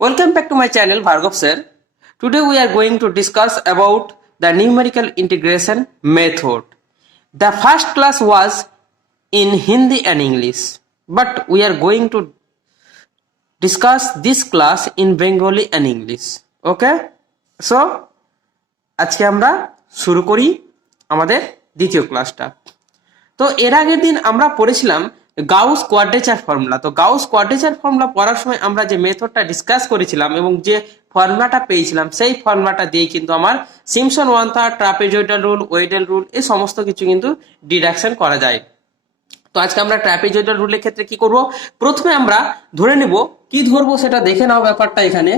Welcome back to my channel Bhargav sir. Today we are going to discuss about the numerical integration method. The first class was in Hindi and English, but we are going to discuss this class in Bengali and English. Okay? So আজকে আমরা শুরু করি আমাদের দ্বিতীয় ক্লাসটা। তো এর আগের দিন আমরা পড়েছিলাম গাউস কোয়াড্রেচার ফর্মুলা। তো গাউস কোয়াড্রেচার ফর্মুলা পড়ার সময় আমরা যে মেথডটা ডিসকাস করেছিলাম এবং যে ফর্মুলাটা পেয়েছিলাম সেই ফর্মুলাটা দিয়ে কিন্তু আমার Simpson one third, trapezoidal rule, Weddle rule এই সমস্ত কিছু কিন্তু ডিডাকশন করা যায়। তো আজকে আমরা ট্রাপিজয়েডাল রুলের ক্ষেত্রে কি করব, প্রথমে আমরা ধরে নেব, কি ধরবো সেটা দেখে নাও ব্যাপারটা। এখানে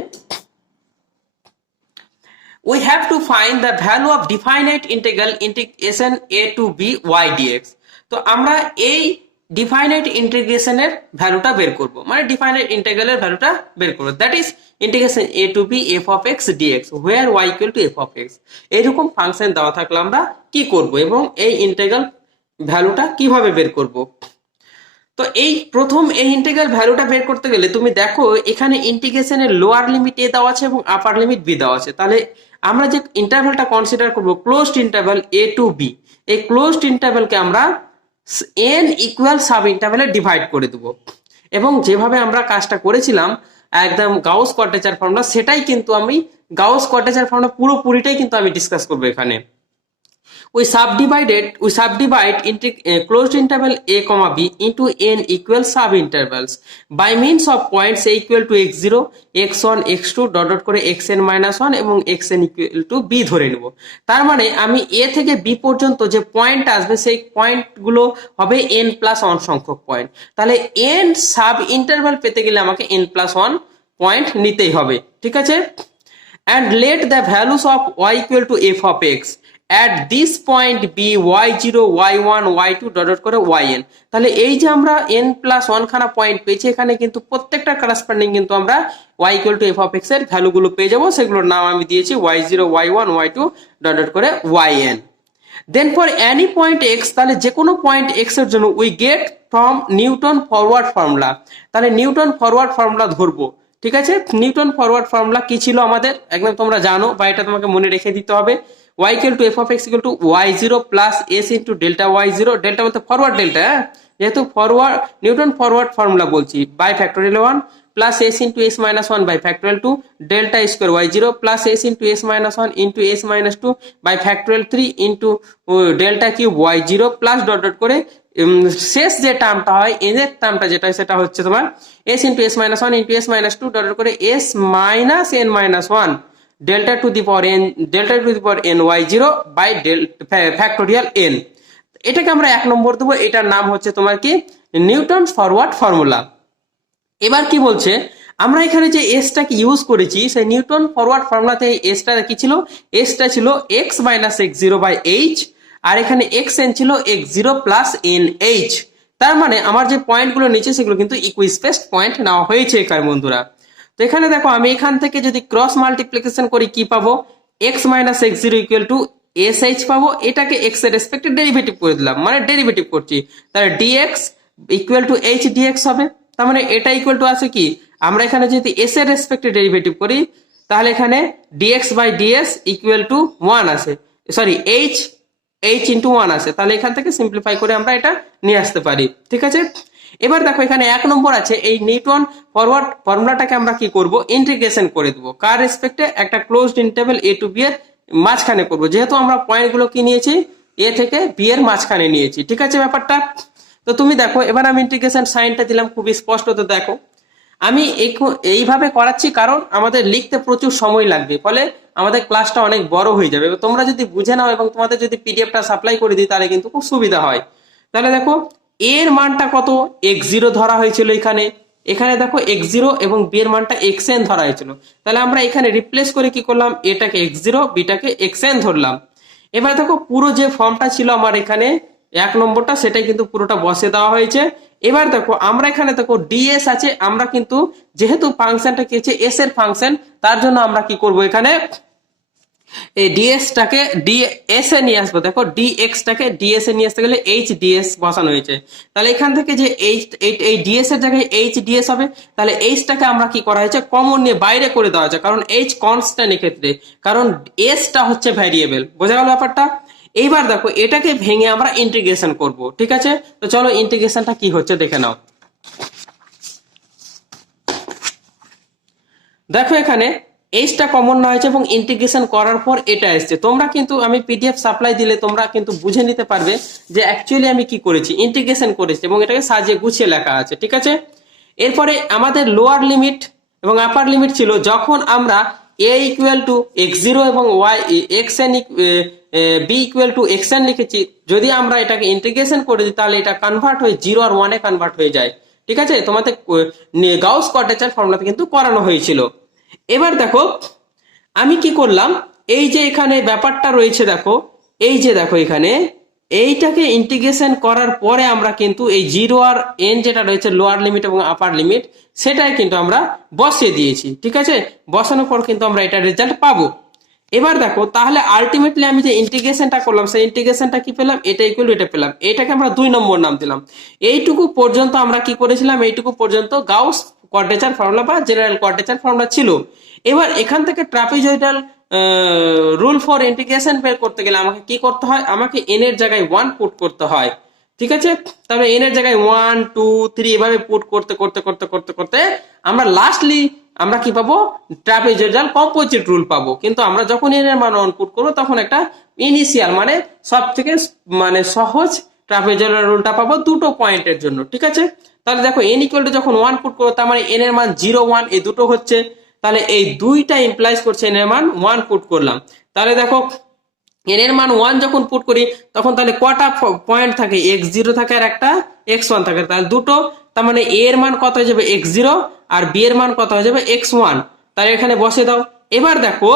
we have to find the value of definite integral integration a to b y dx। তো আমরা এই ডিফাইনাইট ইন্টিগ্রেশনের ভ্যালুটা বের করব, মানে ডিফাইনাইট ইন্টিগ্রালের ভ্যালুটা বের করব, that is integration a to b f of x dx where y equal to f of x। এরকম ফাংশন দেওয়া থাকলে আমরা কি করব এবং এই ইন্টিগ্রাল ভ্যালুটা কিভাবে বের করব। তো এই প্রথম এই ইন্টিগ্রাল ভ্যালুটা বের করতে গেলে তুমি দেখো এখানে ইন্টিগ্রেশনের লোয়ার লিমিট এ দেওয়া আছে এবং আপার লিমিট বি দেওয়া আছে। তাহলে আমরা যে ইন্টারভ্যালটা কনসিডার করব ক্লোজড ইন্টারভ্যাল এ টু বি, এই ক্লোজড ইন্টারভ্যালকে আমরা এন ইকুয়াল সাব ইন্টারভ্যালে ডিভাইড করে দেব এবং যেভাবে আমরা কাজটা করেছিলাম একদম গাউস কোয়াড্রেচার ফর্মুলা, সেটাই কিন্তু আমি গাউস কোয়াড্রেচার ফর্মুলা পুরোপুরিটাই কিন্তু আমি ডিসকাস করব এখানে। we subdivide closed interval a comma b into n equal subintervals by means of points a equal to x0 x1 x2 dot dot করে xn minus 1 এবং xn equal to b ধরে নেব। তার মানে আমি a থেকে b পর্যন্ত যে পয়েন্ট আসবে সেই পয়েন্ট গুলো হবে n প্লাস 1 সংখ্যক পয়েন্ট। তাহলে n সাব ইন্টারভাল পেতে গেলে আমাকে n প্লাস 1 পয়েন্ট নিতেই হবে, ঠিক আছে। and let the values of y equal to f of x at this point be y0 y1 y2 dot dot করে yn। তাহলে এই যে আমরা n প্লাস 1 খানা পয়েন্ট পেয়েছি, এখানে কিন্তু প্রত্যেকটা করেসপন্ডিং কিন্তু আমরা y equal two f of x এর ভ্যালুগুলো পেয়ে যাব, সেগুলোর নাম আমি দিয়েছি y0 y1 y2 dot dot করে yn। Then for any point x, তাহলে যে কোনো পয়েন্ট x এর জন্য we get from Newton forward formula. তাহলে নিউটন ফরওয়ার্ড ফর্মুলা ধরবো, ঠিক আছে। নিউটন ফরওয়ার্ড ফর্মুলা কি ছিল আমাদের একদম তোমরা জানো, বা এটা তোমাকে মনে রেখে দিতে হবে। y equal to f of x equal to y0 plus s into delta y0, delta মানে ফরওয়ার্ড ডেল্টা, যেহেতু ফরওয়ার্ড নিউটন ফরওয়ার্ড ফর্মুলা বলছি, by factorial 1 plus s into s minus 1 by factorial 2 delta square y0 plus s into s minus 1 into s minus 2 by factorial 3 into delta cube y0 plus dot dot করে শেষ যে টার্মটা হয় n এর টার্মটা যেটা সেটা হচ্ছে তোমার s into s minus 1 into s minus 2 dot dot করে s minus n minus 1 delta to the power n y0 by factorial n। এটাকে আমরা 1 নম্বর দেবো, এটার নাম হচ্ছে তোমার কি নিউটন ফরওয়ার্ড ফর্মুলা। এবার কি বলছে, আমরা এখানে যে এসটাকে ইউজ করেছি সেই নিউটন ফরওয়ার্ড ফর্মুলাতে এসটা কি ছিল, এসটা ছিল x minus x0 by h, আর এখানে xn ছিল x0 প্লাস nh। তার মানে আমার যে পয়েন্টগুলো নিচে সেগুলো কিন্তু ইকুইস্পেসড পয়েন্ট নেওয়া হয়েছে এখানে বন্ধুরা। তো এখানে দেখো আমি এখান থেকে যদি ক্রস মাল্টিপ্লিকেশন করি কি পাবো, x minus x0 equal two sh পাবো, এটাকে x এর রেসপেক্টে ডেরিভেটিভ করে দিলাম, মানে ডেরিভেটিভ করছি, তাহলে dx equal two h dx হবে। তার মানে এটা ইকুয়াল টু আছে কি, আমরা এখানে যদি s এর রেসপেক্টে ডেরিভেটিভ করি তাহলে এখানে dx by ds equal to 1 আসে, সরি h ইন্টু 1 আসে। তাহলে এখান থেকে সিম্পলিফাই করে আমরা এটা নিয়ে আসতে পারি, ঠিক আছে। এবার দেখো এখানে 1 নম্বর আছে, এই নিউটন ফরওয়ার্ড ফর্মুলাটাকে আমরা কি করব, ইন্টিগ্রেশন করে দেবো কার রেসপেক্টে, একটা closed interval a to b এর মাঝখানে করব, যেহেতু আমরা পয়েন্টগুলো কি নিয়েছি a থেকে b এর মাঝখানে নিয়েছি, ঠিক আছে ব্যাপারটা। তো তুমি দেখো এবার আমি ইন্টিগ্রেশন সাইনটা দিলাম খুবই স্পষ্ট। তো দেখো আমি এইভাবে করাচ্ছি কারণ আমাদের লিখতে প্রচুর সময় লাগবে, ফলে আমাদের ক্লাসটা অনেক বড় হয়ে যাবে। তোমরা যদি বুঝে নাও এবং তোমাদের যদি পিডিএফটা সাপ্লাই করে দিই তাহলে কিন্তু খুব সুবিধা হয়। তাহলে দেখো এর মানটা কত, x0 ধরা হয়েছিল এখানে, এখানে দেখো x0 এবং b এর মানটা xn ধরা হয়েছিল। তাহলে আমরা এখানে রিপ্লেস করে কি করলাম, এটাকে x0 বিটাকে xn ধরলাম। এবার দেখো পুরো যে ফর্মটা ছিল আমার এখানে 1 নম্বরটা সেটাই কিন্তু পুরোটা বসে দেওয়া হয়েছে। এবার দেখো আমরা এখানে দেখো ds আছে, আমরা কিন্তু যেহেতু ফাংশনটা কি হচ্ছে s এর ফাংশন, তার জন্য আমরা কি করব এখানে এই ডিএসটাকে ডিএস এ নিয়ে আসবো। দেখো ডিএক্সটাকে ডিএস এ নিয়ে আসতে গেলে এইচ ডিএস বসানো হয়েছে, তাহলে এখান থেকে যে এইচ এই ডিএস এর জায়গায় এইচ ডিএস হবে, তাহলে এইচটাকে আমরা কি করা হয়েছে কমন নিয়ে বাইরে করে দেওয়া হয়েছে, কারণ এইচ কনস্ট্যান্ট এক্ষেত্রে, কারণ এসটা হচ্ছে ভ্যারিয়েবল। বোঝা গেল ব্যাপারটা? এইবার দেখো এটাকে ভেঙে আমরা ইন্টিগ্রেশন করব, ঠিক আছে? তো চলো ইন্টিগ্রেশনটা কি হচ্ছে দেখে নাও। দেখো এখানে এইচটা কমন না হয়েছে এবং ইন্টিগ্রেশন করার পর এটা এসছে। তোমরা কিন্তু আমি পিডিএফ সাপ্লাই দিলে তোমরা কিন্তু বুঝে নিতে পারবে যে অ্যাকচুয়ালি আমি কি করেছি, ইন্টিগ্রেশন করেছি এবং এটাকে সাজিয়ে গুছিয়ে লেখা আছে, ঠিক আছে? এরপরে আমাদের লোয়ার লিমিট এবং আপার লিমিট ছিল যখন আমরা a equal to x zero এবং y x n b equal to x n লিখেছি। যদি আমরা এটাকে ইন্টিগ্রেশন করে দিই তাহলে এটা কনভার্ট হয়ে 0 আর 1 এ কনভার্ট হয়ে যায়, ঠিক আছে? তোমাদের গাউস কোয়াড্রেচার ফর্মুলাতে কিন্তু করানো হয়েছিল। এবার দেখো আমি কি করলাম, এই যে এখানে ব্যাপারটা রয়েছে দেখো, এই যে দেখো এখানে এইটাকে ইন্টিগ্রেশন করার পরে আমরা কিন্তু এই 0 আর n যেটা রয়েছে লোয়ার লিমিট এবং আপার লিমিট সেটাই কিন্তু আমরা বসিয়ে দিয়েছি, ঠিক আছে? বসানোর পর কিন্তু আমরা এটা রেজাল্ট পাবো। এবার দেখো তাহলে আলটিমেটলি আমি যে ইন্টিগ্রেশনটা করলাম সেই ইন্টিগ্রেশনটা কি পেলাম, এটা ইকুয়াল এটা পেলাম, এটাকে আমরা 2 নম্বর নাম দিলাম। এইটুকু পর্যন্ত আমরা কি করেছিলাম, এইটুকু পর্যন্ত গাউস কোয়াড্রেচার ফর্মুলা বা জেনারেল কোয়াড্রেচার ফর্মুলা ছিল। এবার এখান থেকে ট্রাপিজয়েডাল রুল ফর ইন্টিগ্রেশন বের করতে গেলে আমাকে কি করতে হয়, আমাকে n এর জায়গায় 1 পুট করতে হয়, ঠিক আছে? তবে n এর জায়গায় 1 2 3 এভাবে পুট করতে করতে করতে করতে করতে আমরা লাস্টলি আমরা কি পাবো, ট্রাপিজয়েডাল কম্পোজিট রুল পাবো। কিন্তু আমরা যখন n এর মান 1 পুট করবো তখন একটা ইনিশিয়াল মানে সব থেকে মানে সহজ ট্রাপিজয়েডাল রুলটা পাবো দুটো পয়েন্টের জন্য, ঠিক আছে? তাহলে দেখো n ইকুয়াল টু যখন 1 পুট করবো তার মানে n এর মান 0 1 এই দুটো হচ্ছে, তাহলে এই দুইটা ইমপ্লাইজ করছে n এর মান 1 পুট করলাম। তাহলে দেখো n এর মান 1 যখন পুট করি তখন তাহলে কটা পয়েন্ট থাকে, x0 থাকে আর একটা x1 থাকে, তাহলে দুটো, তার মানে a এর মান কত হয়ে যাবে x0 আর b এর মান কত হয়ে যাবে x1, তাহলে এখানে বসে দাও। এবার দেখো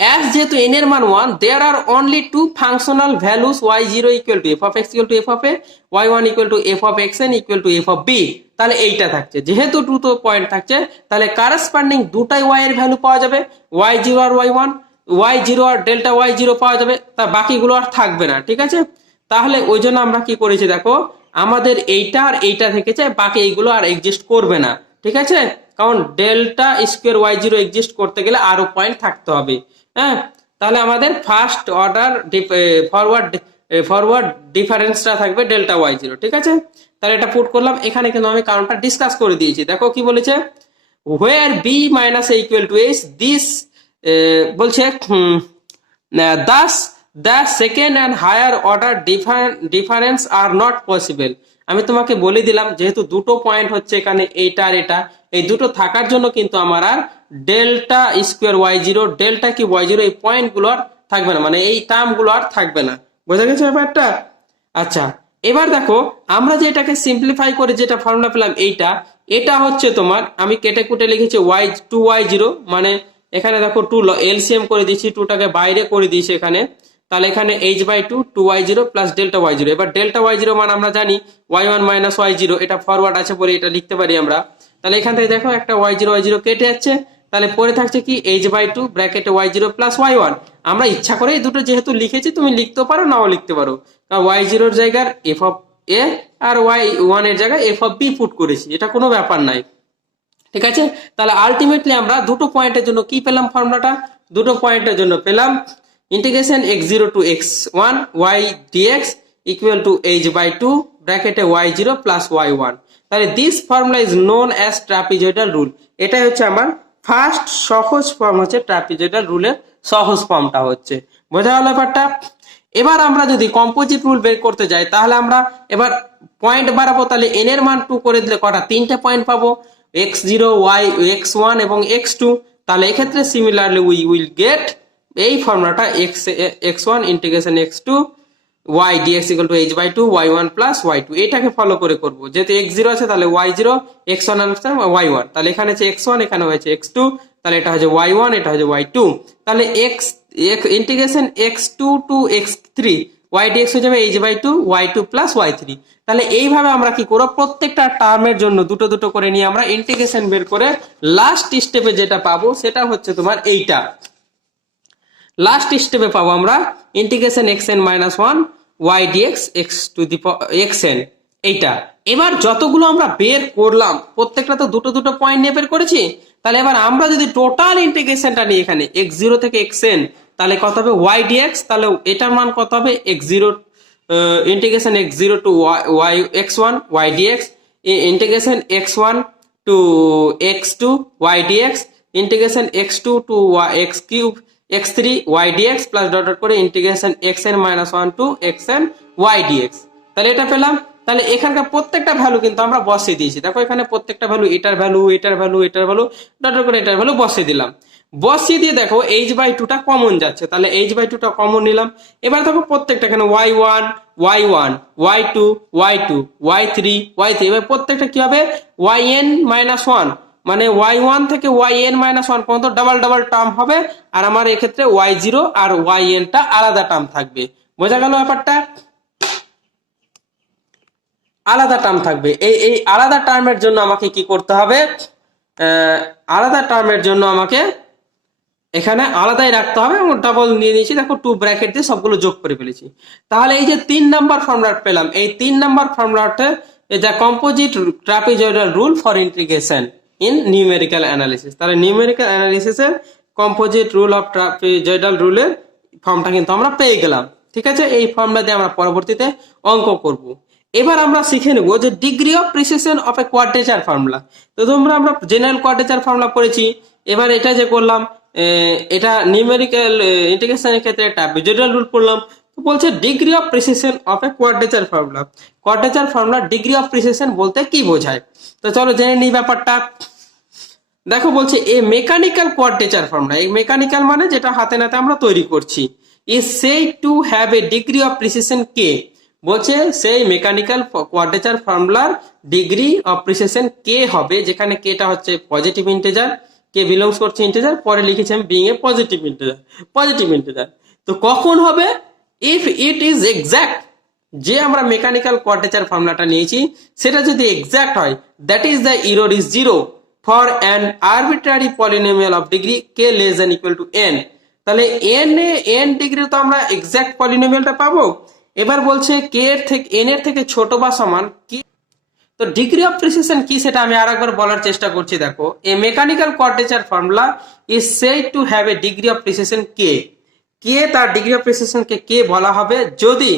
as যেহেতু n এর মান 1 there are only two functional values y0 equal to f of x equal to f of a, y1 equal to f of xn equal to f of b, তাহলে এইটা থাকছে। যেহেতু দুটো পয়েন্ট থাকছে তাহলে কারেসপন্ডিং দুটাই y এর value পাওয়া যাবে, y0 আর y1, y0 আর ডেল্টা y0 পাওয়া যাবে, তার বাকিগুলো আর থাকবে না, ঠিক আছে? তাহলে ওই জন্য আমরা কি করেছি দেখো, আমাদের এইটা আর এইটা থেকেছে, বাকি এইগুলো আর এক্সিস্ট করবে না, ঠিক আছে? কারণ ডেল্টা স্কোয়ার y0 এক্সিস্ট করতে গেলে আরো পয়েন্ট থাকতে হবে, হ্যাঁ? তাহলে আমাদের ফার্স্ট অর্ডার ফরওয়ার্ড ডিফারেন্সটা থাকবে ডেল্টা y0, ঠিক আছে? তাহলে এটা পুট করলাম। এখানে কিন্তু আমি কারণটা ডিসকাস করে দিয়েছি। দেখো কি বলেছে, where b minus a equal to h this বলছে thus the second and higher order difference are not possible। আমি তোমাকে বলে দিলাম যেহেতু দুটো পয়েন্ট হচ্ছে এখানে এইটা আর এটা, এই দুটো থাকার জন্য কিন্তু আমার আর ডেল্টা স্কোয়ার y0 ডেল্টা কি y0 এই পয়েন্টগুলো আর থাকবে না, মানে এই টার্মগুলো আর থাকবে না। বোঝা গেছে ব্যাপারটা? আচ্ছা এবার দেখো আমরা যে এটাকে সিম্পলিফাই করে যেটা ফর্মুলা পেলাম এইটা, এটা হচ্ছে তোমার আমি কেটে কুটে লিখেছি y2y0, মানে এখানে দেখো 2 এলসিএম করে দিয়েছি, 2টাকে বাইরে করে দিয়েছি এখানে, তাহলে এখানে h/2 2y0 plus delta y0। এবার ডেল্টা y0 মান আমরা জানি y1 মাইনাস y0, এটা ফরওয়ার্ড আছে বলে এটা লিখতে পারি আমরা। তাহলে এখান থেকে দেখো একটা y0 কেটে যাচ্ছে, তাহলে পরে থাকছে কি h/2 ব্র্যাকেটে y0 প্লাস y1। আমরা ইচ্ছা করে এই দুটো যেহেতু লিখেছি তুমি লিখতে পারো নাও লিখতে পারো, কারণ y0 এর জায়গায় f of a R y1 এর জায়গায় f of b পুট করেছি, এটা কোনো ব্যাপার নাই, ঠিক আছে? তাহলে আলটিমেটলি আমরা দুটো পয়েন্টের জন্য কি পেলাম, ফর্মুলাটা দুটো পয়েন্টের জন্য পেলাম integration x0 to x1 y dx equal to h/2 ব্র্যাকেটে y0 প্লাস y1। তাহলে this formula is known as trapezoidal rule. এটাই হচ্ছে আমার ফার্স্ট সহজ ফর্ম, হচ্ছে ট্রাপিজয়েডাল রুলের সহজ ফর্মটা হচ্ছে। বোঝা গেল ব্যাপারটা? এবার আমরা যদি কম্পোজিট রুল বের করতে যাই তাহলে আমরা এবার পয়েন্ট বাড়াবো, তাহলে n এর মান 2 করে দিলে কটা, তিনটে পয়েন্ট পাবো, x0 y x1 এবং x2। তাহলে এক্ষেত্রে সিমিলারলি উই উইল গেট এই ফর্মুলাটা x1 integration x2 y dx equal to h/2 y1 plus y2, এটাকে ফলো করে করব। যেহেতু x0 আছে তাহলে y0, x1 আছে y1, তাহলে এখানে আছে x1 এখানে হয়েছে x2, তাহলে এটা হচ্ছে y1 এটা হচ্ছে y2। তাহলে integration x2 two x3 y dx হয়ে যাবে h/2 y2 প্লাস y3। তাহলে এইভাবে আমরা কি করব, প্রত্যেকটা টার্মের জন্য দুটো দুটো করে নিয়ে আমরা ইন্টিগ্রেশন বের করে লাস্ট স্টেপে যেটা পাবো সেটা হচ্ছে তোমার এইটা। লাস্ট স্টেপে পাবো আমরা integration xn minus one y dx x to the xn এইটা। এবার যতগুলো আমরা বের করলাম প্রত্যেকটা তো দুটো দুটো পয়েন্ট নিয়ে বের করেছি, তাহলে এবার আমরা যদি টোটাল ইন্টিগ্রেশনটা নিই এখানে x0 থেকে xn, তাহলে কত হবে ওয়াই ডিএক্স, তাহলে এটার মান কত হবে x0 integration x0 to y x1 y dx, integration x1 to x2 y dx, integration x2 to x cube x3 y dx plus dot dot করে integration xn minus one to xn y dx। তাহলে এটা পেলাম। তাহলে এখানকার প্রত্যেকটা value কিন্তু আমরা বসিয়ে দিয়েছি, দেখো এখানে প্রত্যেকটা ভ্যালু, এটার ভ্যালু, এটার ভ্যালু, এটার ভ্যালু, ডট ডট করে এটার ভ্যালু বসিয়ে দিলাম। বসিয়ে দিয়ে দেখো h/2টা কমন যাচ্ছে, তাহলে h/2টা কমন নিলাম। এবার দেখো প্রত্যেকটা এখানে y1 y1 y2 y2 y3 y3, এবার প্রত্যেকটা কি হবে yn মাইনাস ওয়ান, মানে y1 থেকে yn মাইনাস ওয়ান পর্যন্ত ডাবল ডাবল টার্ম হবে, আর আমার এক্ষেত্রে y0 আর yn টা আলাদা টার্ম থাকবে। বোঝা গেল ব্যাপারটা? আলাদা টার্ম থাকবে। এই আলাদা টার্মের জন্য আমাকে কি করতে হবে, আলাদা টার্মের জন্য আমাকে এখানে আলাদাই রাখতে হবে, এবং ডাবল নিয়ে নিয়েছি, দেখো টু ব্র্যাকেট দিয়ে সবগুলো যোগ করে ফেলেছি। তাহলে এই যে 3 নাম্বার ফর্মুলা পেলাম, এই 3 নাম্বার ফর্মুলাতে the composite trapezoidal rule for integration in numerical analysis. তাহলে নিউমেরিক্যাল অ্যানালিসিসের কম্পোজিট রুল অফ ট্রাপিজয়েডাল রুলের ফর্মটা কিন্তু আমরা পেয়ে গেলাম। ঠিক আছে, এই ফর্মটা দিয়ে আমরা পরবর্তীতে অঙ্ক করব। এবার আমরা শিখে নেব যে degree of precision of A quadrature formula. তো তোমরা আমরা জেনারেল কোয়াড্রেচার ফর্মুলা পড়েছি, এবার এটা যে করলাম এটা নিউমেরিক্যাল ইন্টিগ্রেশনের ক্ষেত্রে একটা ট্রাপিজয়েডাল রুল পড়লাম। তো বলছে degree of precision of A quadrature formula. Quadrature formula degree of precision বলতে কি বোঝায়, তো চলো জেনে নিই ব্যাপারটা। দেখো বলছে এ মেকানিক্যাল কোয়াড্রেচার ফর্মুলা, এই মেকানিক্যাল মানে যেটা হাতে নাতে আমরা তৈরি করছি, is said to have a degree of precision k. বলছে সেই মেকানিক্যাল কোয়াড্রেচার ফর্মুলার ডিগ্রি অফ প্রিসিশন কে হবে, যেখানে কেটা হচ্ছে পজিটিভ ইন্টিজার, কে বিলংস করছে ইন্টিজার, পরে লিখেছি আমি being a positive integer, positive integer. তো কখন হবে, ইফ ইট ইজ এক্সাক্ট, যে আমরা মেকানিক্যাল কোয়াড্রেচার ফর্মুলাটা নিয়েছি সেটা যদি এক্সাক্ট হয়, that is the error is zero for an arbitrary polynomial of degree k less than equal to n। তাহলে n ডিগ্রি তো আমরা এক্সাক্ট পলিনোমিয়ালটা পাবো। এবার বলছে কে এর থেকে n এর থেকে ছোট বা সমান কি। তো ডিগ্রি অফ প্রিসিশন কি সেটা আমি আরেকবার বলার চেষ্টা করছি। দেখো a mechanical quadrature formula is said to have a degree of precision k, k তার ডিগ্রি অফ প্রিসিশন কে বলা হবে যদি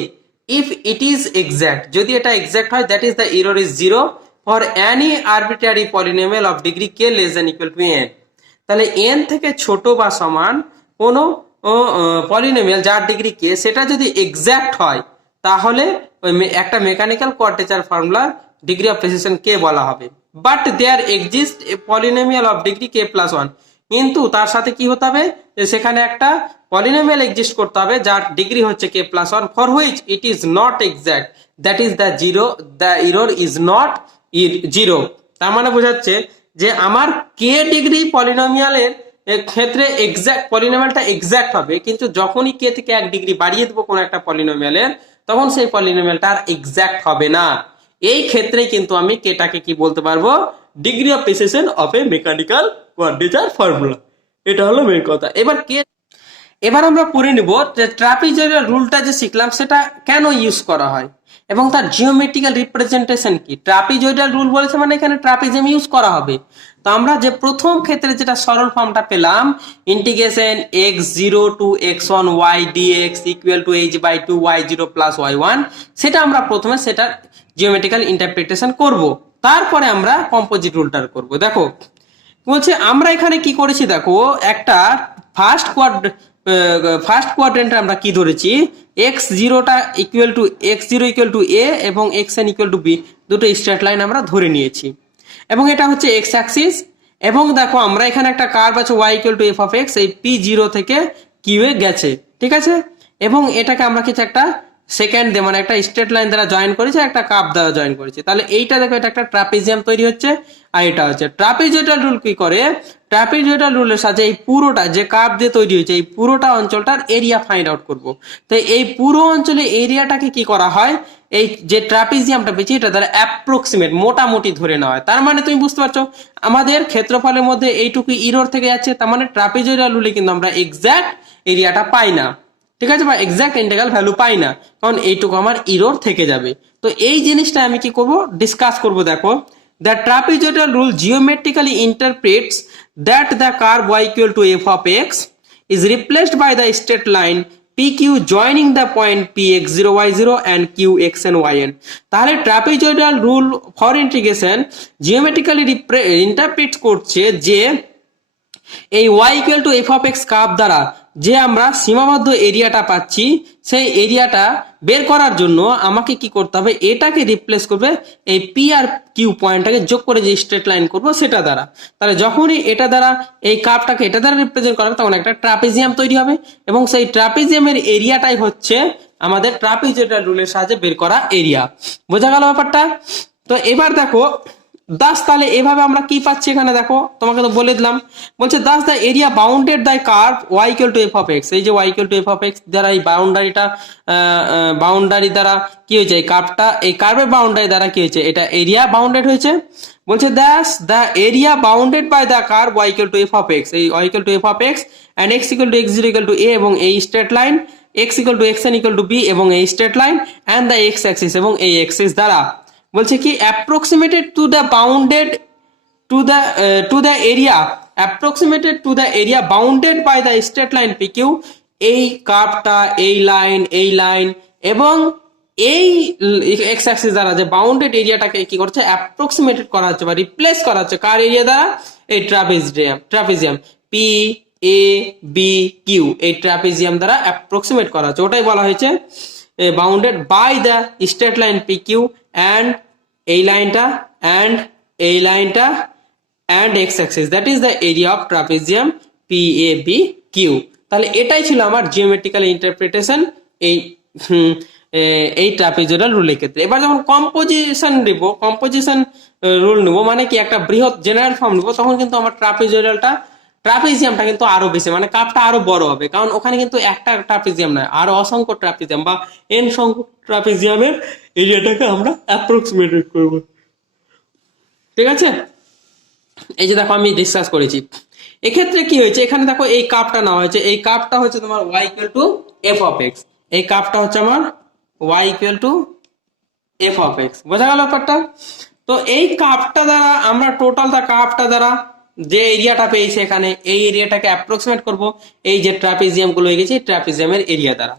ইফ ইট ইজ এক্সাক্ট, যদি এটা এক্সাক্ট হয়, that is the error is zero for Annie arbitrary polynomial of degree k less than equal to n। তাহলে n থেকে ছোট বা সমান কোনো পলিনোমিয়াল যার ডিগ্রি কে সেটা যদি এক্সাক্ট হয়, তাহলে ওই একটা মেকানিক্যাল কোয়াড্রেচার ফর্মুলার ডিগ্রি অফ প্রিসিশন কে বলা হবে। But there exist a polynomial of degree k plus one, কিন্তু তার সাথে কি হতে হবে, সেখানে একটা পলিনোমিয়াল এক্সিস্ট করতে হবে যার ডিগ্রি হচ্ছে k plus one, for which it is not exact, that is the zero, the error is not zero. তার মানে বোঝাচ্ছে যে আমার কে ডিগ্রি পলিনোমিয়ালের ক্ষেত্রে এক্সাক্ট পলিনোমিয়ালটা এক্সাক্ট হবে, কিন্তু যখনই কে থেকে 1 ডিগ্রি বাড়িয়ে দেবো কোনো একটা পলিনোমিয়ালের, তখন সেই পলিনোমিয়ালটা আর এক্সাক্ট হবে না। এই ক্ষেত্রে কিন্তু আমি কেটাকে কি বলতে পারবো, degree of precision of A mechanical quadrature formula. এটা হলো মেন কথা। এবার আমরা পড়ে নিব যে ট্রাপিজয়েডাল রুলটা যে শিখলাম সেটা কেন ইউজ করা হয় এবং তার জিওমেট্রিক্যাল রিপ্রেজেন্টেশন কি। ট্রাপিজয়েডাল রুল বলেছে মানে এখানে ট্রাপিজিয়াম ইউজ করা হবে। তো আমরা যে প্রথম ক্ষেত্রে যেটা সরল ফর্মটা পেলাম, integration x0 to x1 y dx equal to h/2 y0 plus y1, সেটা আমরা প্রথমে সেটা জিওমেট্রিক্যাল ইন্টারপ্রিটেশন করব, তারপরে আমরা কম্পোজিট রুলটা করব। দেখো বলছে আমরা এখানে কি করেছি, দেখো একটা ফার্স্ট কোয়াড্রেন্টে আমরা কি ধরেছি, x0টা equal to x0 equal to a এবং xn ইকুয়াল টু b, দুটো স্ট্রেট লাইন আমরা ধরে নিয়েছি, এবং এটা হচ্ছে x অ্যাক্সিস। এবং দেখো আমরা এখানে একটা কার্ভ আছে y equal two f of x, এই p0 থেকে q এ গেছে, ঠিক আছে। এবং এটাকে আমরা কিছু একটা সেকেন্ড দিয়ে মানে একটা স্ট্রেট লাইন দ্বারা জয়েন করেছি, একটা কার্ভ দ্বারা জয়েন করেছি। তাহলে এইটা দেখো এটা একটা ট্রাপিজিয়াম তৈরি হচ্ছে, আর এটা হচ্ছে ট্রাপিজয়েডাল রুল। কি করে, ট্রাপিজয়েডাল রুলের সাথে এই পুরোটা যে কার্ভ দিয়ে তৈরি হয়েছে এই পুরোটা অঞ্চলটার এরিয়া ফাইন্ড আউট করব। তো এই পুরো অঞ্চলে এরিয়াটাকে কি করা হয়, এই যে ট্রাপিজিয়ামটা পেয়েছি এটা দ্বারা অ্যাপ্রক্সিমেট মোটামুটি ধরে নেওয়া হয়। তার মানে তুমি বুঝতে পারছো আমাদের ক্ষেত্রফলের মধ্যে এইটুকু ইরর থেকে যাচ্ছে, তার মানে ট্রাপিজয়েডাল রুলে কিন্তু আমরা এক্সাক্ট এরিয়াটা পাই না, ঠিক আছে, বা এক্সাক্ট ইন্টিগ্রাল ভ্যালু পাই না, কারণ এইটুকু আমার ইরোর থেকে যাবে। তো এই জিনিসটা আমি কি করব, ডিসকাস করব। দেখো, the trapezoidal rule geometrically interprets that the curve y equal to f of x is replaced by the straight line PQ joining the point Px0 y0 and Qxn yn। তাহলে trapezoidal rule for integration geometrically interpret করছে যে এই y equal to f of x curve দ্বারা যে আমরা সীমাবদ্ধ এরিয়াটা পাচ্ছি, সেই এরিয়াটা বের করার জন্য আমাকে কি করতে হবে, এটাকে রিপ্লেস করবে এই পি আর কিউ পয়েন্টটাকে যোগ করে যে স্ট্রেট লাইন করব সেটা দ্বারা। তাহলে যখনই এটা দ্বারা এই কার্ভটাকে এটা দ্বারা রিপ্রেজেন্ট করা হবে তখন একটা ট্রাপিজিয়াম তৈরি হবে, এবং সেই ট্রাপিজিয়ামের এরিয়াটাই হচ্ছে আমাদের ট্রাপিজয়েডাল রুলের সাহায্যে বের করা এরিয়া। বোঝা গেল ব্যাপারটা? তো এবার দেখো দাস, তাহলে এভাবে আমরা কি পাচ্ছি এখানে, দেখো তোমাকে তো বলে দিলাম, বলছে thus the area bounded the curve y equal to f of x. এই যে y equal to f of x দ্বারা এই বাউন্ডারি দ্বারা কি হয়েছে, এই কার্ভটা, এই কার্ভের বাউন্ডারি দ্বারা কি হয়েছে, এটা এরিয়া বাউন্ডেড হয়েছে। বলছে thus the area bounded by the curve y equal to f of x, এই y equal to f of x and x equal to x0 equal to a এবং এই straight line, x equal to xn equal to b এবং এই straight line and the x axis এবং এই axis দ্বারা বলছে কি approximated to the bounded to the area, approximated to the area bounded by the straight line PQ। এই কার্ভটা, এই line এবং এই এক্স অ্যাক্সিস দ্বারা যে বাউন্ডেড এরিয়াটাকে কি করছে, অ্যাপ্রক্সিমেটেড করা হচ্ছে বা রিপ্লেস করা হচ্ছে কার এরিয়া দ্বারা, এই trapezium P A B Q, এই ট্রাপিজিয়াম দ্বারা অ্যাপ্রক্সিমেট করা হচ্ছে, ওটাই বলা হয়েছে bounded by the straight line PQ and এই লাইনটা and এই লাইনটা and x axis, that is the area of trapezium PABQ। তাহলে এটাই ছিল আমার জিওমেট্রিক্যাল ইন্টারপ্রিটেশন এই ট্রাপিজয়েডাল রুলের ক্ষেত্রে। এবার যখন কম্পোজিশন রুল নেবো, মানে কি একটা বৃহৎ জেনারেল ফর্ম নেবো, তখন কিন্তু আমার ট্রাপিজিয়ামটা কিন্তু আরো বেশি, মানে কাপটা আরো বড় হবে, কারণ ওখানে কিন্তু একটা ট্রাপিজিয়াম নয়, আরো অসংখ্য ট্রাপিজিয়াম বা এন সংখ্যক ট্রাপিজিয়ামের এরিয়াটাকে আমরা অ্যাপ্রক্সিমেটেড করব, ঠিক আছে। এই যে দেখো আমি ডিসকাস করেছি, এক্ষেত্রে কি হয়েছে, এখানে দেখো এই কাপটা নেওয়া হয়েছে, এই কাপটা হচ্ছে তোমার y equal to f of x, এই কাপটা হচ্ছে আমার y equal to f of x. বোঝা গেল ব্যাপারটা? তো এই কাপটা দ্বারা আমরা টোটাল দা কাপটা দ্বারা যে এরিয়াটা পেয়েছে এখানে, এই এরিয়াটাকে অ্যাপ্রক্সিমেট করব এই যে ট্রাপিজিয়াম গুলো হয়ে গেছে ট্রাপিজিয়ামের এরিয়া দ্বারা।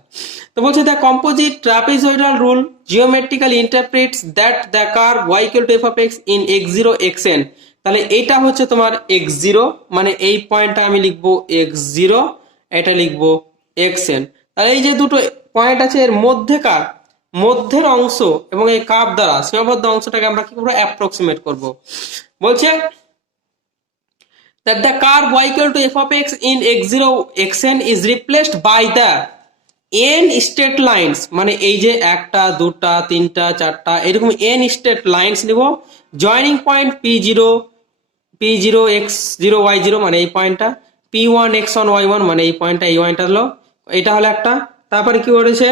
তো বলছে the composite trapezoidal rule geometrically interprets that the curve y equal to f of x in x0 xn। তাহলে এটা হচ্ছে তোমার x0, মানে এই পয়েন্টটা আমি লিখবো x0, এটা লিখবো xn। তাহলে এই যে দুটো পয়েন্ট আছে এর মধ্যের অংশ এবং এই কার্ভ দ্বারা সীমাবদ্ধ অংশটাকে আমরা কি করবো, অ্যাপ্রক্সিমেট করব। বলছে that the curve y equal to f of x in x0 xn is replaced by the n straight lines, মানে এই যে একটা দুটা তিনটা চারটা এরকম n straight lines নিব, joining point p0 x0 y0 মানে এই পয়েন্টটা, p1 x1 y1 মানে এই পয়েন্টটা, এই পয়েন্টটা হলো, এটা হলো একটা। তারপরে কি করেছে,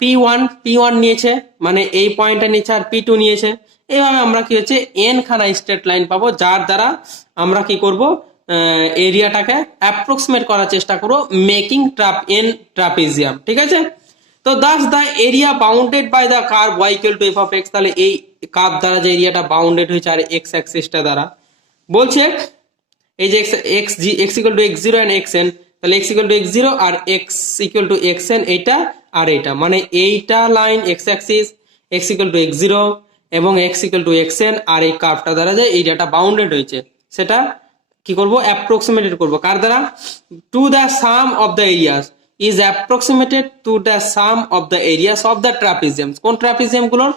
p1 নিয়েছে, মানে এই পয়েন্টটা নিয়েছে, আর p2 নিয়েছে। এইভাবে আমরা কি হচ্ছে n খানা স্ট্রেট লাইন পাবো, যার দ্বারা আমরা কি করব, এরিয়াটাকে অ্যাপ্রক্সিমেট করার চেষ্টা করব, মেকিং ট্রাপিজিয়াম, ঠিক আছে। তো thus the area bounded by the curve y equal to f of x, তাহলে এই কার্ভ দ্বারা যে এরিয়াটা বাউন্ডেড হয়েছে আর এক্স অ্যাক্সিসটা দ্বারা, বলছে এই যে x equal to x0 and xn, তাহলে x ইকুয়াল টু x0 আর x ইকুয়াল টু xn, এইটা আর এইটা, মানে এইটা line x axis, x equal to x0 এবং x ইকুয়াল টু xn, আর এই কার্ভটা দ্বারা যে এরিয়াটা বাউন্ডেড হয়েছে সেটা কি করব, অ্যাপ্রক্সিমেটেড করব, কার দ্বারা, to the sum of the areas is approximated to the sum of the areas of the trapeziums. কোন ট্রাপিজিয়াম গুলোর,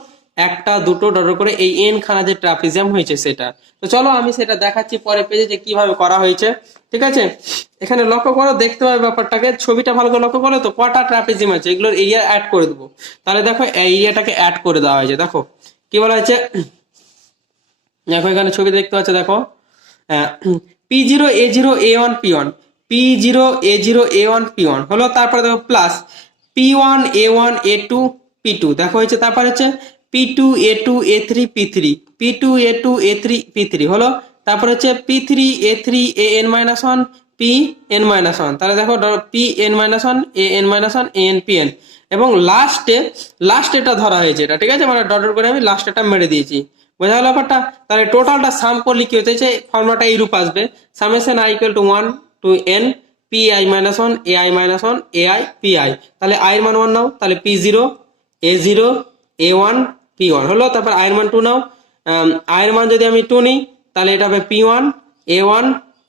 একটা দুটো ডট করে এই এন খানা যে ট্রাপিজিয়াম হয়েছে সেটা। তো চলো আমি সেটা দেখাচ্ছি পরে পেজে যে কিভাবে করা হয়েছে, ঠিক আছে। এখানে লক্ষ্য করো, দেখতে পাবে ব্যাপারটাকে, ছবিটা ভালো করে লক্ষ্য করো, তো কটা ট্রাপিজিয়াম আছে এগুলোর এরিয়া অ্যাড করে দেবো। তাহলে দেখো এই এরিয়াটাকে অ্যাড করে দেওয়া হয়েছে, দেখো কি বলা হয়েছে, দেখো এখানে ছবি দেখতে পাচ্ছ, দেখো p0 a0 a1 p1, p0 a0 a1 p1 হলো, তারপরে দেখো plus p1 a1 a2 p2, দেখো হয়েছে, তারপর হচ্ছে p2 a2 a3 p3, p2 a2 a3 p3 হলো, তারপর হচ্ছে p3 a3 an-1 p P N minus one, তাহলে দেখো P N minus one, A N minus one, A N P N, এবং লাস্ট এটা ধরা হয়েছে, এটা ঠিক আছে, মানে ডট করে আমি লাস্ট এটা মেরে দিয়েছি। বোঝা গেল ব্যাপারটা? তাহলে টোটালটা সাম করলে কি হতেছে, ফর্মুলাটা এইরূপ আসবে, summation i equal to 1 to n p i minus one a i minus one a i p i. তাহলে আই এর মান 1 নাও, তাহলে p zero a zero a one p one হলো। তারপর আই এর মান 2 নাও, আই এর মান যদি আমি 2 নিই তাহলে এটা হবে পি ওয়ান এ ওয়ান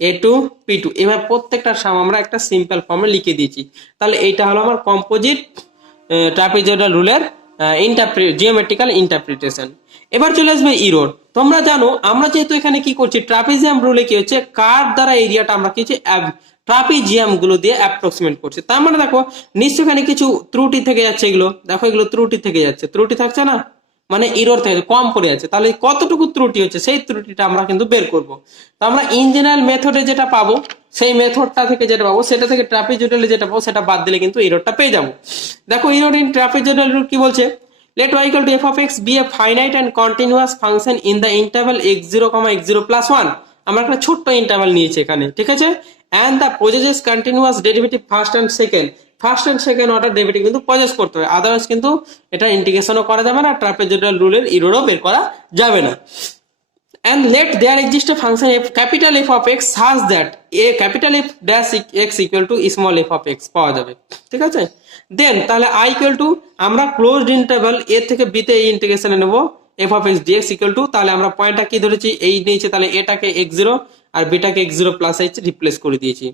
এ টু পি টু। এবার প্রত্যেকটা সাম আমরা একটা সিম্পল ফর্মে লিখে দিয়েছি। তাহলে এইটা হলো আমার কম্পোজিট ট্রাপিজয়েডাল রুলের জিওমেট্রিক্যাল ইন্টারপ্রিটেশন। এবার চলে আসবে ইরোর। তোমরা জানো আমরা যেহেতু এখানে কি করছি, ট্রাপিজিয়াম রুলে কি হচ্ছে, কার্ভ দ্বারা এরিয়াটা আমরা কি হচ্ছে ট্রাপিজিয়াম গুলো দিয়ে অ্যাপ্রক্সিমেট করছি। তার মানে দেখো নিশ্চয় এখানে কিছু ত্রুটি থেকে যাচ্ছে, এগুলো দেখো এগুলো ত্রুটি থেকে যাচ্ছে, ত্রুটি থাকছে না, মানে ইরোর থেকে কম পড়ে আছে। তাহলে কতটুকু ত্রুটি হচ্ছে সেই ত্রুটিটা আমরা কিন্তু বের করব। তো আমরা ইঞ্জিনিয়ার মেথডে যেটা পাবো, সেই মেথডটা থেকে যেটা পাবো, সেটা থেকে ট্রাপিজয়েডালে যেটা পাবো সেটা বাদ দিলে কিন্তু ইরোরটা পেয়ে যাবো। দেখো ইরোর ইন ট্রাপিজয়েডাল রুল কি বলছে, let y equal to f of x be a finite and continuous function in the interval x0, x0 plus 1। আমরা একটা ছোট্ট ইন্টারভাল নিয়েছি এখানে, ঠিক আছে, and the possesses continuous derivative first and second order derivative কিন্তু পজেস করতে হবে, আদারওয়াইজ কিন্তু এটা ইন্টিগ্রেশনও করা যাবে না, ট্রাপিজয়েডাল রুলের ইরোরও বের করা যাবে না। and let there exist a function f capital F of x such that a capital F dash x equal to small f of x পাওয়া যাবে, ঠিক আছে। দেন তাহলে i equal to আমরা ক্লোজড ইন্টারভাল a থেকে b তে এই ইন্টিগ্রেশনে নেব f of x dx equal to, তাহলে আমরা পয়েন্টটা কি ধরেছি, এই নিয়েছি, তাহলে এটাকে x0 আর বিটাকে x0 প্লাস h রিপ্লেস করে দিয়েছি।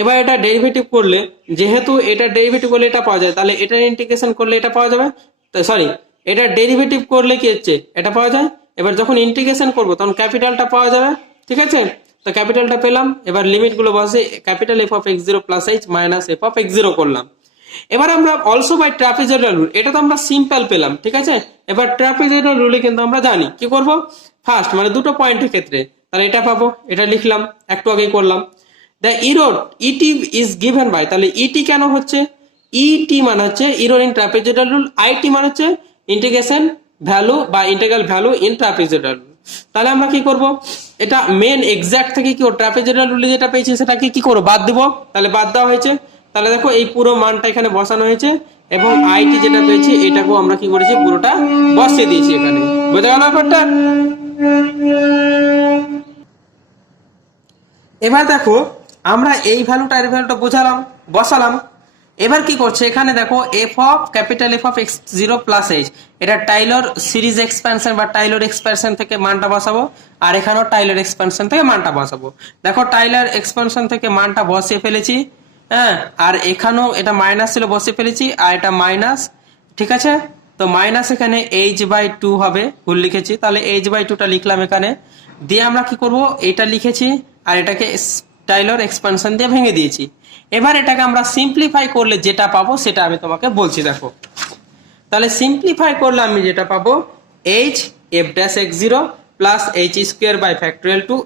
এবার এটা ডেরিভেটিভ করলে, যেহেতু এটা ডেরিভেটিভ করলে এটা পাওয়া যায়, তাহলে এটার ইন্টিগ্রেশন করলে এটা পাওয়া যাবে, সরি এটা ডেরিভেটিভ করলে কি হচ্ছে, এটা পাওয়া যায়। এবার যখন ইন্টিগ্রেশন করব তখন ক্যাপিটালটা পাওয়া যাবে, ঠিক আছে। তো ক্যাপিটালটা পেলাম, এবার লিমিটগুলো বসে capital F of x0 plus h minus F of x0 করলাম। এবার আমরা অলসো বাই ট্রাপিজয়েডাল রুল, এটা তো আমরা সিম্পল পেলাম, ঠিক আছে। এবার ট্রাপিজয়েডাল রুলে কিন্তু আমরা জানি কি করব, ফার্স্ট মানে দুটো পয়েন্টের ক্ষেত্রে, তাহলে এটা পাবো, এটা লিখলাম, একটু আগেই করলাম। The error ET is given by, তাহলে ইটি কেন হচ্ছে, ইটি মানে হচ্ছে error in trapezoidal rule, IT মানে হচ্ছে ইন্টিগ্রেশন ভ্যালু বা integral value in trapezoidal rule. তাহলে আমরা কি করব, এটা মেন এক্সাক্ট থেকে কি ট্রাপিজয়েডাল রুলে যেটা পেয়েছি সেটাকে কি করব, বাদ দেব, তাহলে বাদ দেওয়া হয়েছে। তাহলে দেখো এই পুরো মানটা এখানে বসানো হয়েছে, এবং আইটি যেটা পেয়েছি এটাকেও আমরা কি করেছি, পুরোটা বসিয়ে দিয়েছি এখানে। বোঝা গেল ব্যাপারটা? এবার দেখো আমরা এই ভ্যালুটা এর ভ্যালুটা বোঝালাম, বসালাম। এবার কি করছে এখানে দেখো, F of capital F of x0 plus h, এটা টাইলর সিরিজ এক্সপ্যানশন বা টাইলর এক্সপ্যানশন থেকে মানটা বসাবো, আর এখানেও টাইলর এক্সপ্যানশন থেকে মানটা বসাবো। দেখো টাইলর এক্সপ্যানশন থেকে মানটা বসিয়ে ফেলেছি, হ্যাঁ, আর এখানেও এটা মাইনাস ছিল বসিয়ে ফেলেছি, আর এটা মাইনাস, ঠিক আছে। তো মাইনাস এখানে h/2 হবে, ভুল লিখেছি, তাহলে h/2টা লিখলাম এখানে, দিয়ে আমরা কি করব, এটা লিখেছি আর এটাকে টাইলর এক্সপ্যানশন দিয়ে ভেঙে দিয়েছি। এবার এটাকে আমরা সিম্পলিফাই করলে যেটা পাবো সেটা আমি তোমাকে বলছি, দেখো। তাহলে সিম্পলিফাই করলে আমি যেটা পাবো, h f dash x0 plus h square by factorial two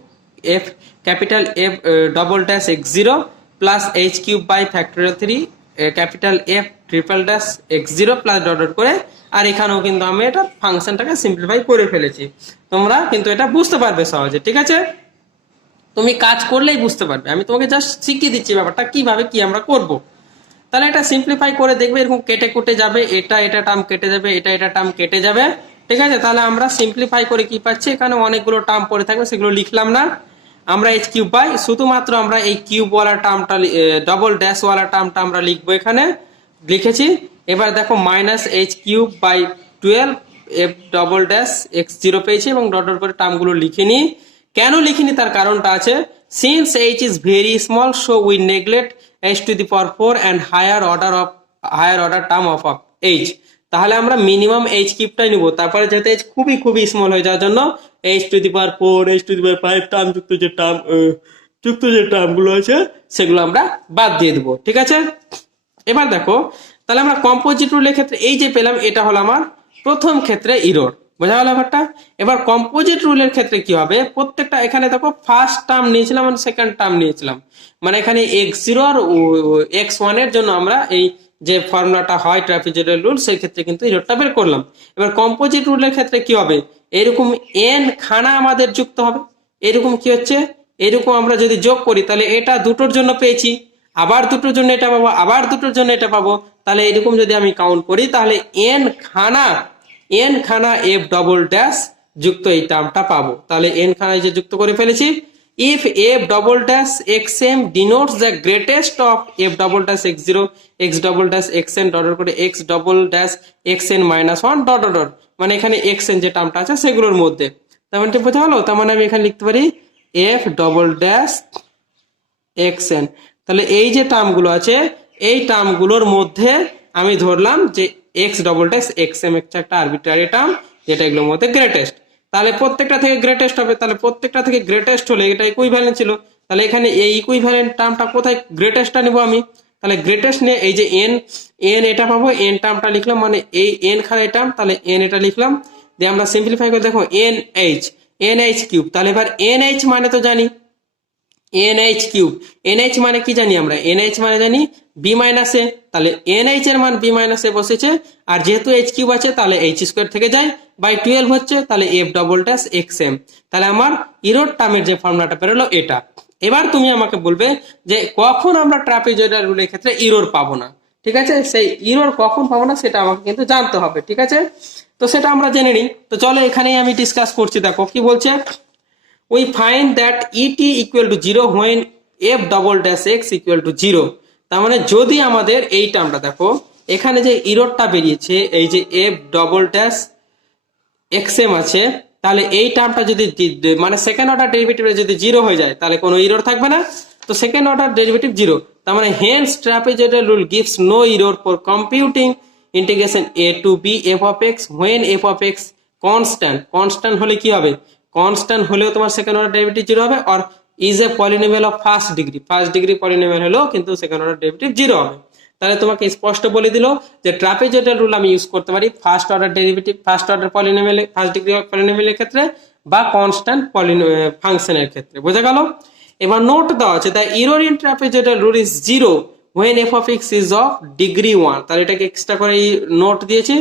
f capital f double dash x0 plus h cube by factorial 3 capital f triple dash x0 plus dot dot করে, আর এখানেও কিন্তু আমি এটা ফাংশনটাকে সিম্পলিফাই করে ফেলেছি। তোমরা কিন্তু এটা বুঝতে পারবে সহজে, ঠিক আছে। তুমি কাজ করলেই বুঝতে পারবে, আমি তোমাকে জাস্ট শিখিয়ে দিচ্ছি ব্যাপারটা কিভাবে কি আমরা করব। তাহলে এটা সিম্পলিফাই করে দেখবে, এরকম কেটে কুটে যাবে, এটা টার্ম কেটে যাবে, এটা টার্ম কেটে যাবে, ঠিক আছে। তাহলে আমরা সিম্পলিফাই করে কি পাচ্ছি, এখানে অনেকগুলো টার্ম পড়ে থাকবে, সেগুলো লিখলাম না, আমরা h কিউব বাই শুধুমাত্র আমরা এই কিউব ওয়ালা টার্মটা ডবল ড্যাশ ওয়ালা টার্মটা আমরা লিখবো, এখানে লিখেছি। এবার দেখো minus h cube by 12 f double dash x0 পেয়েছি, এবং ডট ডট করে টার্মগুলো লিখে নিই। কেন লিখিনি তার কারণটা আছে, since h is very small so we neglect h to the power 4 and higher order term of h। তাহলে আমরা মিনিমাম h কিউবটাই নিব, তারপরে যাতে h খুবই স্মল হয়ে যাওয়ার জন্য h to the power 4 h to the power 5 term যুক্ত যে টার্মগুলো আছে সেগুলো আমরা বাদ দিয়ে দেবো, ঠিক আছে। এবার দেখো তাহলে আমরা কম্পোজিট রুলের ক্ষেত্রে এই যে পেলাম, এটা হলো আমার প্রথম ক্ষেত্রে ইরোর, বোঝা গেল ব্যাপারটা। এবার কম্পোজিট রুলের ক্ষেত্রে কি হবে, প্রত্যেকটা এখানে দেখো ফার্স্ট টার্ম নিয়েছিলাম আর সেকেন্ড টার্ম নিয়েছিলাম, মানে এখানে x0 আর x1 এর জন্য আমরা এই যে ফর্মুলাটা হয় ট্রাপিজয়েডাল রুল, সেই ক্ষেত্রে কিন্তু ইরোরটা বের করলাম। এবার কম্পোজিট রুলের ক্ষেত্রে কি হবে, এরকম n খানা আমাদের যুক্ত হবে, এরকম কি হচ্ছে এরকম আমরা যদি যোগ করি তাহলে এটা দুটোর জন্য পেয়েছি, আবার দুটোর জন্য এটা পাবো, আবার দুটোর জন্য এটা পাবো। তাহলে এরকম যদি আমি কাউন্ট করি তাহলে এন খানা এফ ডবল ড্যাশ যুক্ত এই টার্মটা পাবো। তাহলে এন খানায় যে যুক্ত করে ফেলেছি, if f double dash x m denotes the greatest of f double dash x zero x double dash x n dot করে x double dash x n minus one dot dot, মানে এখানে x N যে টার্মটা আছে সেগুলোর মধ্যে। তার মানে বোঝা হলো? তার মানে আমি এখানে লিখতে পারি F double dash x N. তাহলে এই যে টার্মগুলো আছে এই টার্মগুলোর মধ্যে আমি ধরলাম যে x double dash x m একটা আরবিট্রারি টার্ম, যেটা এগুলোর মধ্যে গ্রেটেস্ট। তাহলে প্রত্যেকটা থেকে গ্রেটেস্ট হবে, তাহলে প্রত্যেকটা থেকে গ্রেটেস্ট হলে এটা ইকুইভ্যালেন্ট ছিল। তাহলে এখানে এই ইকুইভ্যালেন্ট টার্মটা কোথায়, গ্রেটেস্টটা নিব আমি। তাহলে গ্রেটেস্ট নিয়ে এই যে এন এন এটা পাবো, এন টার্মটা লিখলাম, মানে এই এন খানে টার্ম, তাহলে এন এটা লিখলাম। দিয়ে আমরা সিম্পলিফাই করে দেখো এন এইচ কিউব। তাহলে এবার এন এইচ মানে তো জানি NH কিউব, NH মানে কি জানি আমরা, NH মানে জানি বি মাইনাস এ। তাহলে NH এর মান বি মাইনাস এ বসেছে, আর যেহেতু এইচ কিউব আছে তাহলে এইচ স্কোয়ার থেকে যায় বাই 12 হচ্ছে, তাহলে f double dash x m. তাহলে আমার ইরোর টার্মের যে ফর্মুলাটা বেরোলো এটা। এবার তুমি আমাকে বলবে যে কখন আমরা ট্রাপিজয়েডাল রুলের ক্ষেত্রে ইরোর পাবো না, ঠিক আছে? সেই ইরোর কখন পাবো না সেটা আমাকে কিন্তু জানতে হবে, ঠিক আছে? তো সেটা আমরা জেনে নিই। তো চলো এখানেই আমি ডিসকাস করছি, দেখো কি বলছে। we find that et equal to 0 when f double dash x equal to 0। তার মানে যদি আমাদের এই টার্মটা দেখো এখানে যে ইরোরটা বেরিয়েছে এই যে f ডবল ড্যাশ xm আছে, তাহলে এই টার্মটা যদি মানে সেকেন্ড অর্ডার ডেরিভেটিভ যদি 0 হয়ে যায় তাহলে কোনো ইরোর থাকবে না। তো সেকেন্ড অর্ডার ডেরিভেটিভ 0, তার মানে hence trapezoidal rule gives no error for computing integration a to b f of x when f of x constant হলে কি হবে, কনস্ট্যান্ট হলেও তোমার সেকেন্ড অর্ডার ডেরিভেটিভ 0 হবে, আর is a polynomial of first degree polynomial হলেও কিন্তু second order derivative 0 হবে। তাহলে তোমাকে স্পষ্ট বলে দিল যে ট্রাপিজয়েডাল রুল আমি ইউজ করতে পারি first order polynomial first degree পলিনোমিয়ালের ক্ষেত্রে বা কনস্ট্যান্ট ফাংশনের ক্ষেত্রে। বোঝা গেল? এবার নোট দেওয়া আছে the error in trapezoidal rule is 0 when f of x is of degree 1। তাহলে এটাকে এক্সট্রা করে নোট দিয়েছে।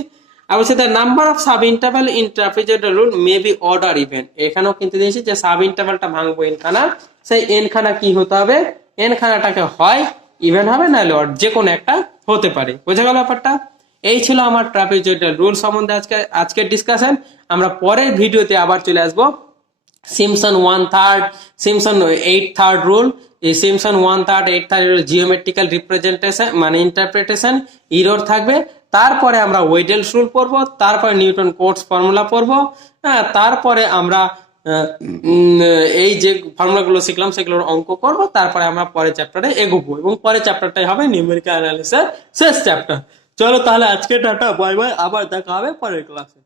আর বলছে the number of sub interval in trapezoidal rule may be order even. এখানেও কিন্তু দিয়েছে যে সাব ইন্টারভ্যালটা ভাঙবো এন খানা, সেই এন খানা কি হতে হবে, এন খানাটাকে হয় ইভেন হবে নাহলে অড, যে কোনো একটা হতে পারে। বোঝা গেল ব্যাপারটা? এই ছিল আমার ট্রাপিজয়েডাল রুল সম্বন্ধে আজকের ডিসকাশন। আমরা পরের ভিডিওতে আবার চলে আসবো সিম্পসন 1/3 সিম্পসন 8/3 রুল। এই সিম্পসন 1/3 8/3 জিওমেট্রিক্যাল রিপ্রেজেন্টেশন মানে ইন্টারপ্রিটেশন ইরর থাকবে। তারপরে আমরা ওয়েডেলস রুল পড়বো, তারপরে নিউটন কোটস ফর্মুলা পড়বো, হ্যাঁ, তারপরে আমরা এই যে ফর্মুলাগুলো শিখলাম সেগুলোর অঙ্ক করব, তারপরে আমরা পরের চ্যাপ্টারে এগোবো এবং পরের চ্যাপ্টারটাই হবে নিউমেরিক্যাল অ্যানালিসিসের শেষ চ্যাপ্টার। চলো তাহলে আজকে টাটা, বাই বাই, আবার দেখা হবে পরের ক্লাসে।